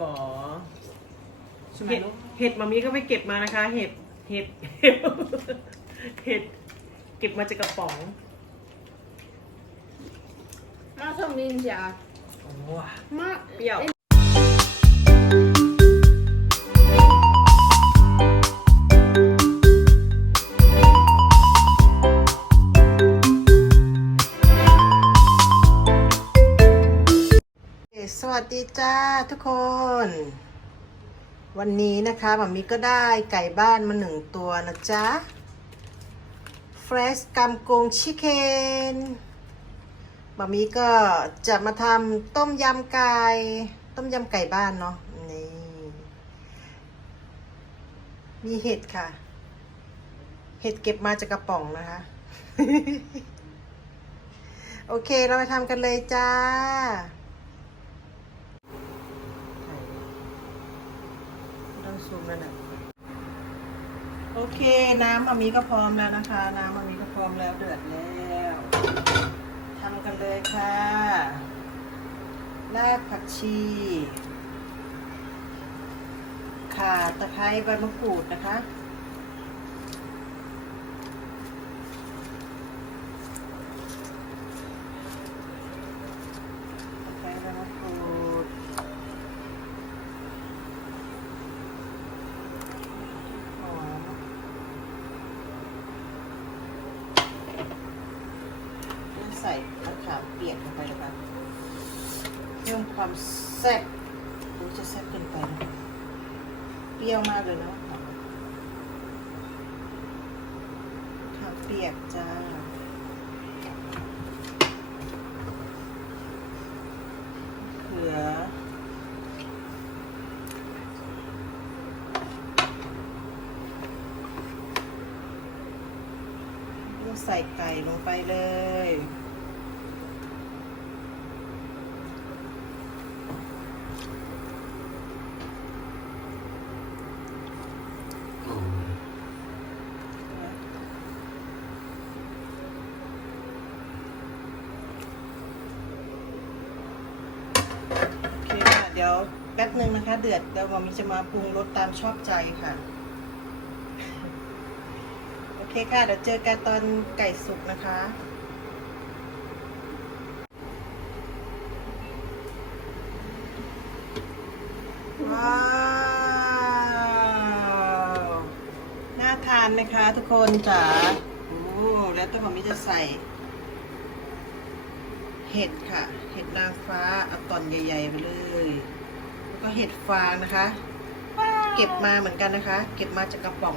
บอเห็ดเห็ดมามีก็ไปเก็บมานะคะ เห็ด เห็ด เห็ด เก็บมาจากกระป๋อง มาสมินจาะมากเปรี้ยววัสดีจ้าทุกคน วันนี้นะคะหมามีก็ได้ไก่บ้านมาหนึ่งตัวนะจ๊ะเฟรชกัมกงชิเคนหมามีก็จะมาทำต้มยำไก่ต้มยำไก่บ้านเนาะนี่ มีเห็ดค่ะ เห็ดเก็บมาจากกระป๋องนะคะ โอเคเราไปทำกันเลยจ้า้องซูมกันนะโอเคน้ำอามีก็พร้อมแล้วนะคะ น้ำอามีก็พร้อมแล้วเดือดแล้วทำกันเลยค่ะรากผักชีข่าตะไคร้ใบมะกรูดนะคะใส่มะขามเปียกลงไปนะคะเพิ่มความแซ่บรู้จะแซ่บเกินไปนะเปรี้ยวมากเลยเนาะขามเปียกจ้าเผือใส่ไก่ลงไปเลยี๋ยวแป๊บนึงนะคะเดือดเดี๋ยวมามีจะมาปรุงรสตามชอบใจค่ะ โอเคค่ะเดี๋ยวเจอกันตอนไก่สุกนะคะ ว้าวน่าทานไหมคะทุกคนจ๋าโอ้แล้วแตองมจะใส่เห็ดค่ะ เห็ดนางฟ้าเอาตอนใหญ่ๆไปเลยแล้วก็เห็ดฟางนะคะ เก็บมาเหมือนกันนะคะ เก็บมาจากกระป๋อง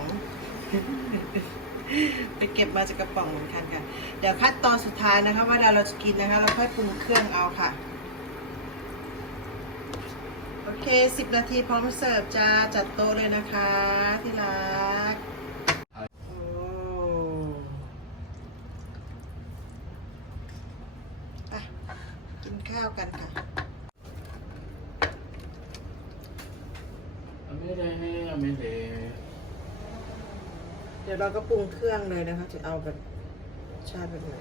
ไปเก็บมาจากกระป๋องเหมือนกันค่ะ เดี๋ยวขั้นตอนสุดท้ายนะคะว่าเราจะกินนะคะ เราค่อยปรุงเครื่องเอาค่ะ โอเคสิบนาทีพร้อมเสิร์ฟจ้าจัดโต๊ะเลยนะคะที่รักข้าวกันค่ะไม่ได้ให้ไม่ได้เดี๋ยวเราก็ปรุงเครื่องเลยนะคะ จะเอาแบบชาติแบบไหน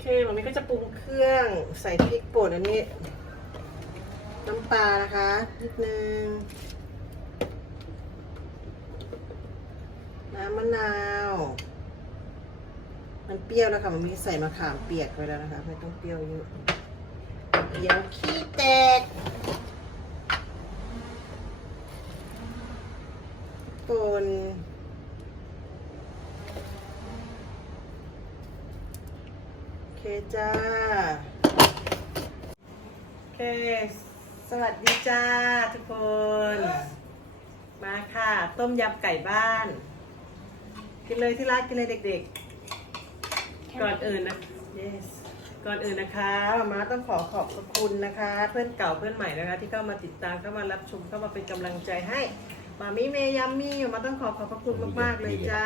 เค มันนี้ก็จะปรุงเครื่องใส่พริกป่นอันนี้น้ำปลานะคะนิดนึงน้ำมะนาว มันเปรี้ยวแล้วค่ะมันมีใส่มะขามเปียกไปแล้วนะคะ ไม่ต้องเปรี้ยวเยอะเดี๋ยวขี้แตกป่นเคจ้าโอเคสวัสดีจ้า ทุกคน มาค่ะ ต้มยำไก่บ้าน กินเลยที่รักกินเลยเด็กๆ ก่อนอื่นนะ yes ก่อนอื่นนะคะ มามาต้องขอขอบคุณนะคะ เพื่อนเก่าเพื่อนใหม่นะคะ ที่เข้ามาติดตามเข้ามารับชมเข้ามาเป็นกำลังใจให้มามิเมยามี่มาต้องขอขอบพระคุณมากๆ เลยจ้า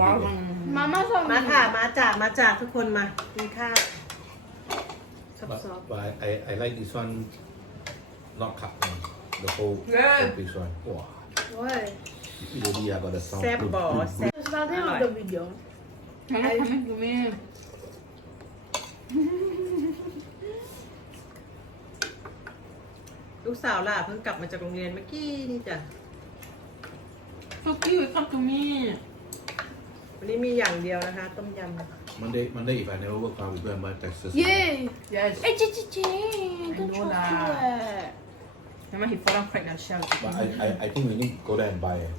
ว้าวมามาส่งมาค่ะมาจากมาจาก ทุกคนมากินข้าวซอ But, บ but I, I like this น n e not cut one, the whole Yeah. big one. Wow, ๆโอย really I got the sound. แซ่บบ่อแซ่บ Starting of the video ทำไมทำไมกูไมลูกสาวล่ะเพิ่งกลับมาจากโรงเรียนเมื่อกี้นี่จ้ะทุกที่อยู่ทับทุกมีวันนี้มีอย่างเดียวนะคะ I Yes. Hey, know eh. I, I, I think we need to go there and buy it. Eh.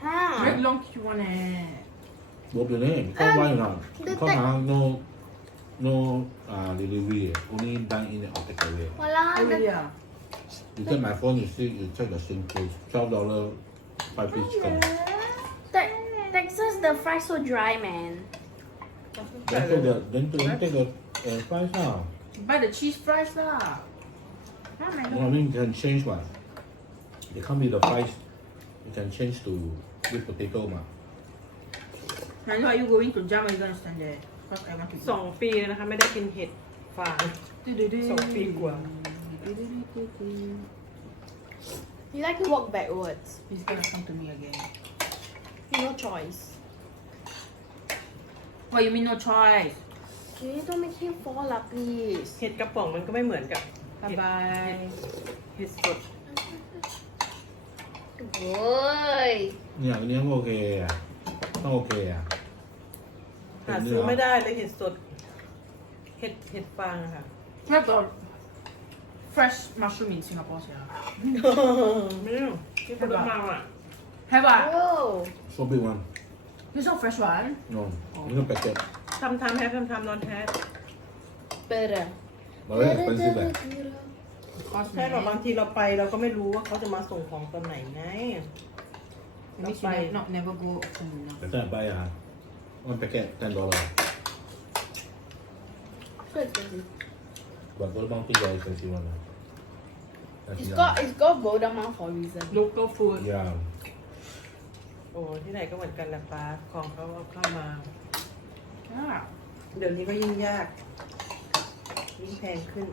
How long eh. do you want it? What now, no, no uh, delivery, only dine in or take away. 我让 oh, my phone, is see, you the same place, twelve dollar five piece Te- Texas, the fries so dry, man. Then take the then take, take the uh, fries now. Buy the cheese fries lah. Huh, I mean you can change one. They come with the fries. You can change to with potato ma. Now are you going to jump or you gonna stand there? Cause I want to. สองปีแล้วนะคะไม่ได้กินเห็ดฟางสองปีกว่าดู You like to walk backwards. He's gonna come to me again. No choice. w h y you mean no choice? Okay, don't make him fall up, please. เห็ดกระป๋องมันก็ไม่เหมือนกับ Bye Bye. เห็ด o ดโอ้ยเนี่ยเนี้ยโอเคอ่ะต้องโอเคอ่ะหาซื้อไม่ได้เลยเห็ดสดเห็ดเห็ดฟางค่ะแค่ตอน fresh mushroom in Singapore sia. ไม่รู้ที่ Have I? o h So big one. This not fresh one. No. Oh. i t s a packet. Sometimes ทำทำแฮปทำทำนอนแฮป Better. But very expensive leh. Cost ใช่หราบางทีเราไปเราก็ไม่รู้ว่าเขาจะมาส่งของตอนไหนไง m a y ไป she n not never go. Mm, no. That time I buy ah, one packet ten dollar. So expensive. But Golden Mountain very expensive o n it's got it's got v o l d e m o r for reason local food yeah โอ้ที่ไหนก็เหมือนกันแหละป้าของเขาเอาเข้ามาเดี๋ยวนี้ก็ยิ่งยากยิ่งแพงขึ้น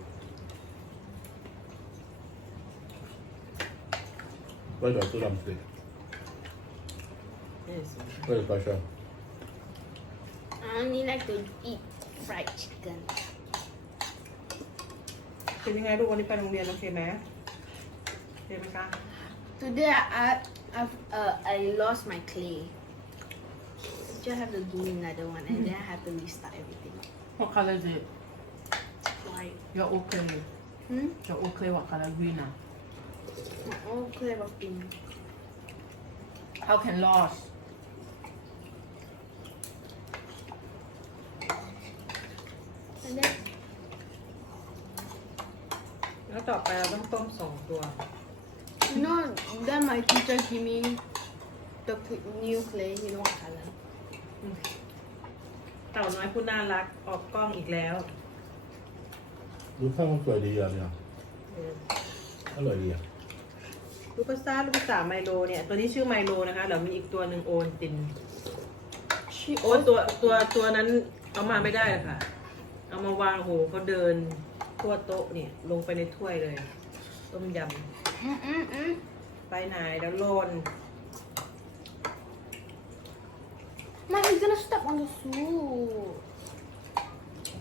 ก็จะตุ่มสิก็จะไปชอบ I ัน l y l น k e to eat fried chicken เป็นยังไงลูกวันนี้ไปโรงเรียนโอเคไหม Today I I've, uh, I lost my clay. So have to do another one and then I have to restart everything. What color is it? White. Your old clay. Hmm? Your old clay what color? Green ah. My old clay was pink. How can lost? And then แล้วต่อไปเราต้องต้มสองตัว You know that my teacher give me the new clay, you know, color. เต่าน้อยผู้น่ารักออกกล้องอีกแล้วรู้ข้างมันสวยดีอ่ะเนี่ยอร่อยดีอ่ะลูกกระซ่าลูกกระสาไมโลเนี่ย ตัวนี้ชื่อไมโลนะคะแล้วมีอีกตัวหนึ่งโอนตินโอนตัวตัวตัวนั้น เอามาไม่ได้หรอค่ะ เอามาวางโหเขาเดินทั่วโต๊ะเนี่ย ลงไปในถ้วยเลยต้มยำอืมอืมอืมไปไหนเดี๋ยวหล่น Mom, he's gonna step on the suit.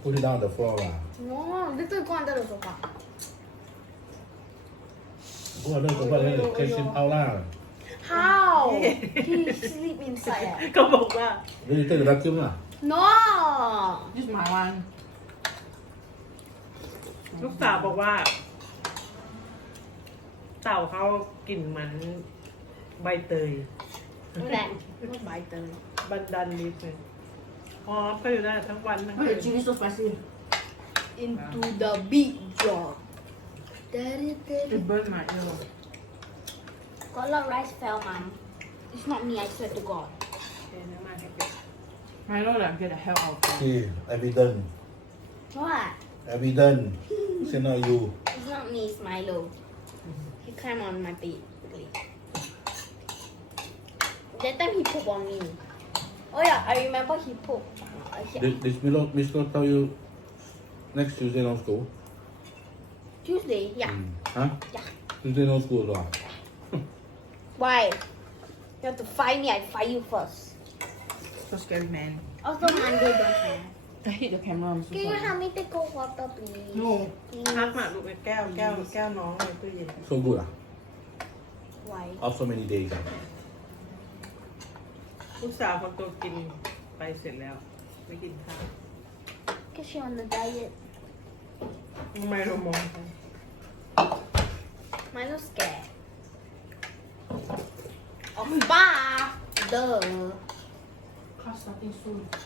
Put it on the floor lah. No, this is going under the sofa. พวกเลิกกับว่าเลิกเคยชิมเอาล่า How? he sleep inside. ก็บอกว่าหรือเต้นรับจิ้มล่ะ No. นี่หมาวันลูกสาวบอกว่าจ้าเขากลิ่นเหมือนใบเตยแรงใบเตย บันดันลิดนึงหอมไปอยู่ได้ทั้งวันทั้งคืนชิลิซอสฟาซิน into the big jar เด Daddy ดเบิร์นมาเยอะก็ลองไรส์เฟลมัม it's not me I swear to God ไม่รู้วละเกิดอะไรขึ้น t ที่ evidence what e v i d e n e เซนอยู่ it's not me it's Milo climb on my bed. That time he pooped on me. Oh yeah, I remember he pooped. Uh, did, did Miss tell you next Tuesday no school? Tuesday, yeah. Mm. Huh? Yeah. Tuesday no school at Why? You have to find me, I find you first. So scary man. Also Monday don't care. จะหิดจะแข็งมากกินค่ะมีติโกโคตบลีนูพักมาดูไปแก้วแก้วแก้วน้องเลยตู้เย็นสงกูเหรอไว้ after many days ครัู้สาวคนโตกินไปเสร็จแล้วไม่กินข้าวก็เชื่อในไดเอทไม่รู้มองไม่รู้สแกออกบ้าเด้อ cause s t a r t i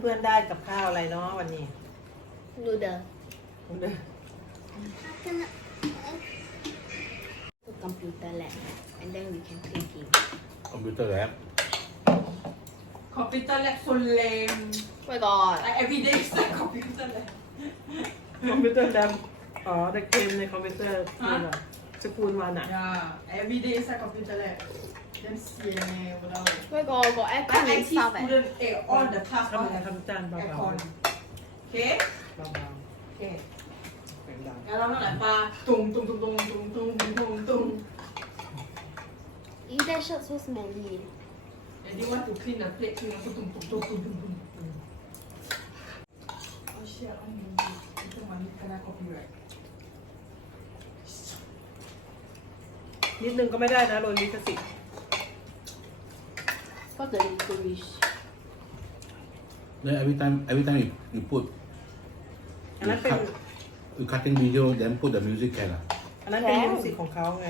เพื่อนๆได้กับข้าวอะไรเนาะวันนี้ดูเด้อคอมพิวเตอร์แหละ and then we can play game คอมพิวเตอร์แหล็คอมพิวเตอร์แหล็คนเลงลมไปก่อน I everyday use คอมพิวเตอร์แล็คอมพิวเตอร์แล็อ๋อแต่เกมในคอมพิวเตอร์คืออะไรสกูลวันอะ Yeah everyday use คอมพิวเตอร์แล็ Damn sian eh, !walao. Where got got aircon I and actually stuff eh? couldn't, eh, all the class all ทำ have ทำจานเบาๆเ aircon. Okay? บา Okay. ๆเป็นดังแล้วเราต้องไหนปลาตุ้งตุ้งตุ้งตุ้งตุ้งตุ้งตุ้งตุ้ง You that shirt so smelly. And you want to clean the plate, clean the tum tum tum tum tum tum. Oh shit, I'm gonna do my kena copyright. นิดนึงก็ไม่ได้นะโดนลิขสิทธิ์ What the licorice? Then every time, every time you, you put, อัน you นั้นเป็น cut, you cutting video, then put the music can. ah? อันนั้นเป็นแล้วมิวสิกของเขาไง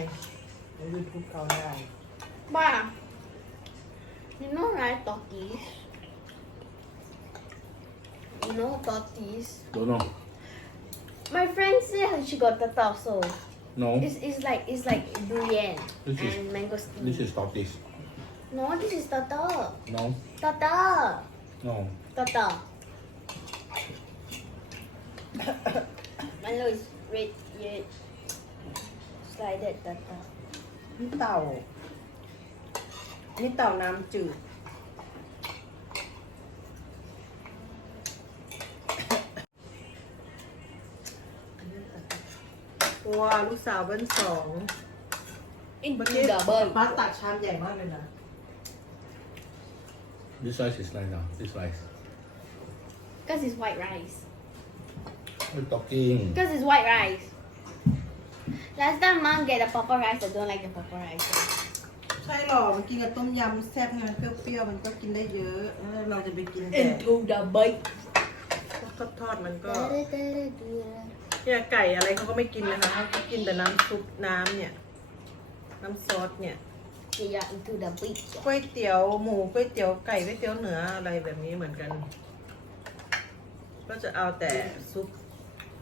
ในยูทูบเขาได้ But you know right tortoise? You know tortoise? Don't know. My friend said she got turtle also. No, It's, it's like it's like durian This is- and mangosteen. this is tortoise. No, this is Toto. No. Toto. No. Toto. m y n o s e is red, yet s l i d e i Toto. t นี่เต่านี่เต่าน้ำจืดว้าลูกสาวเบิ้ลสอง In เบื่อกี้ double. ป้าตัดชามใหญ่มากเลยนะ This rice is nice now. This rice. Because it's white rice. We're talking. Because it's white rice. Last time mom get the purple rice. I don't like the purple rice. ใช่หรอมันกินกับต้มยำแซ่บเงี้นเปรี้ยวๆมันก็กินได้เยอะเราจะไปกินแต่ Into the bite. ทอดทอดๆมันก็เนี่ยไก่อะไรเขาก็ไม่กินนะคะเขาก็กินแต่น้ำซุปน้ำเนี่ยน้ำซอสเนี่ย Jaya into the pizza. ก๋วยเตี๋ยวหมูก๋วยเตี๋ยวไก่ก๋วยเตี๋ยวเนื้ออะไรแบบนี้เหมือนกันก็จะเอาแต่ซุป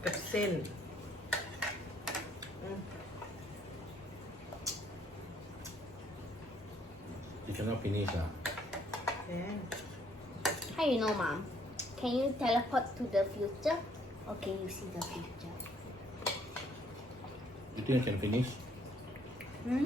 กับเส้นอืม You cannot finish that. yeah. How you know, mom? Can you teleport to the future? Or can you see the future? You think you can finish? Hmm?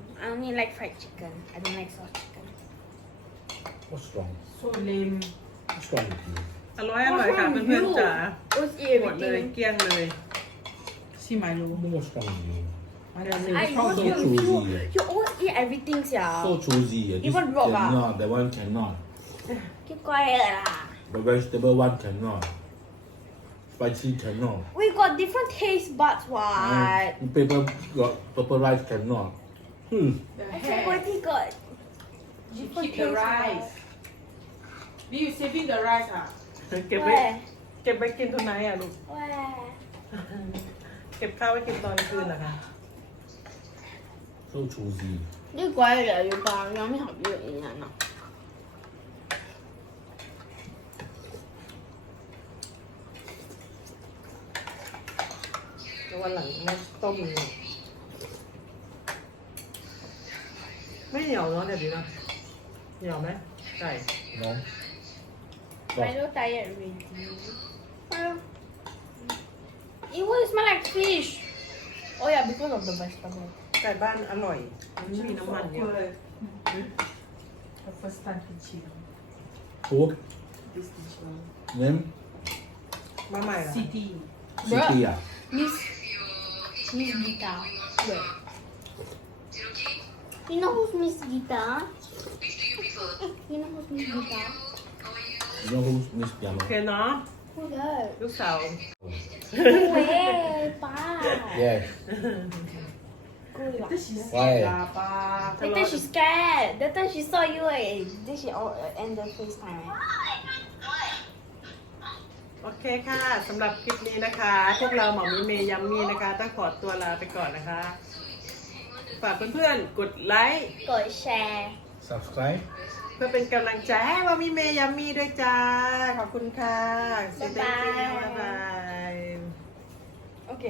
I only like fried chicken. I don't like salt chicken. What's wrong? โซเลม What's wrong with you? อร่อยอร่อยค่ะเพื่อนๆจ๋า What's หมดเลย everything? เกลี้ยงเลยชิมายรู้ No, What's wrong with you? See, I ชอบ So ดู you, you, choosy. you always eat everything, sia. So choosy. This Even raw, ah. cannot. That one cannot. Keep quiet lah. The vegetable one cannot. Spicy cannot. We got different taste buds, mm. what? Mm, Paper got purple rice cannot. Hmm. The I said, what hair. he got? You keep the rice. Be you saving the rice, h เก็บไป e e เก็บไปกินตอนไหนอะลูก Where? เก็บข้าวไว้กินตอนคืนนะคะ So choosy. นี่กล้วยเหลืออยู่บางยังไม่หอบอยู่อีกนะนาวันหลังมนต้มไม่เหนียวเนาะแบบนี้นะเหนียวไหมไก่น้องบอก I don't tired already. Well, it will smell like fish. Oh yeah, because of the vegetable. ไก่บ้านอร่อยมันไม่มีน้ำมันเยอะ mm-hmm. mm-hmm. The first time to chill. ถูก This dish. เน้นมาใหม่ละ City. ซิ Bruh. Miss, Miss Gita. Where? You know who's Miss Gita? You know who's Miss Gita? You know who's Miss Yama? โอเคเนาะ Who s that? ลูกสาว Wait, bye. Yes. Good. ว่า That time she scared. That time she saw you and then she all end the FaceTime. right? โอเคค่ะสำหรับคลิปนี้นะคะพวกเราหมอมีเมยยัมมี่นะคะต้องขอตัวลาไปก่อนนะคะฝากเพื่อนๆ กดไลค์ กดแชร์ subscribe เพื่อเป็นกำลังใจให้วามีเมยามีด้วยจ้า ขอบคุณค่ะ บ๊ายบาย โอเค